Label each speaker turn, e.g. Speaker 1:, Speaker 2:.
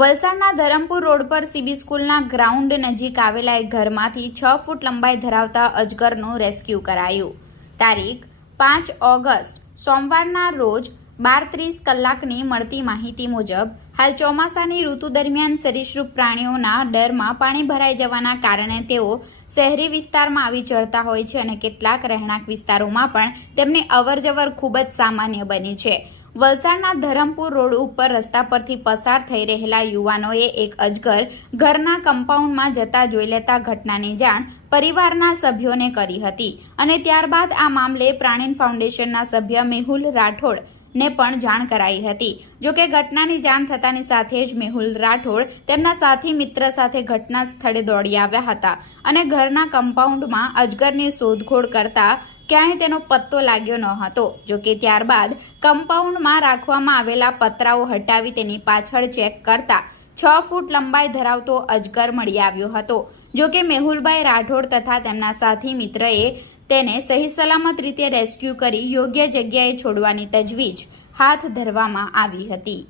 Speaker 1: વલસાડના ધરમપુર રોડ પર સીબી સ્કૂલના ગ્રાઉન્ડ નજીક આવેલા એક ઘરમાંથી છ ફૂટ લંબાઈ ધરાવતા અજગરનું રેસ્ક્યુ કરાયું. તારીખ પાંચ ઓગસ્ટ, સોમવારના રોજ બાર ત્રીસ કલાકની મળતી માહિતી મુજબ, હાલ ચોમાસાની ઋતુ દરમિયાન સરીસૃપ પ્રાણીઓના ડરમાં પાણી ભરાઈ જવાના કારણે તેઓ શહેરી વિસ્તારમાં આવી ચડતા હોય છે અને કેટલાક રહેણાંક વિસ્તારોમાં પણ તેમની અવરજવર ખૂબ જ સામાન્ય બની છે. વલસાડના ધરમપુર રોડ ઉપર રસ્તા પરથી પસાર થઈ રહેલા યુવાનોએ એક અજગર ઘરના કમ્પાઉન્ડમાં જતા જોઈ લેતા ઘટનાની જાણ પરિવારના સભ્યોને કરી હતી. અને ત્યારબાદ આ મામલે પ્રાણીન ફાઉન્ડેશનના સભ્ય મેહુલ રાઠોડ ને પણ જાણ કરાઈ હતી. જો કે ઘટનાની જાણ થતાની સાથે જ મેહુલ રાઠોડ તેમના સાથી મિત્ર સાથે ઘટના સ્થળે દોડી આવ્યા હતા અને ઘરના કમ્પાઉન્ડમાં અજગરની શોધખોળ કરતા ક્યાંય તેનો પત્તો લાગ્યો ન હતો. જો કે ત્યારબાદ કમ્પાઉન્ડમાં રાખવામાં આવેલા પતરાઓ હટાવી તેની પાછળ ચેક કરતા છ ફૂટ લંબાઈ ધરાવતો અજગર મળી આવ્યો હતો. જો કે મેહુલભાઈ રાઠોડ તથા તેમના સાથી મિત્રએ તેને સહી સલામત રીતે રેસ્ક્યુ કરી યોગ્ય જગ્યાએ છોડવાની તજવીજ હાથ ધરવામાં આવી હતી.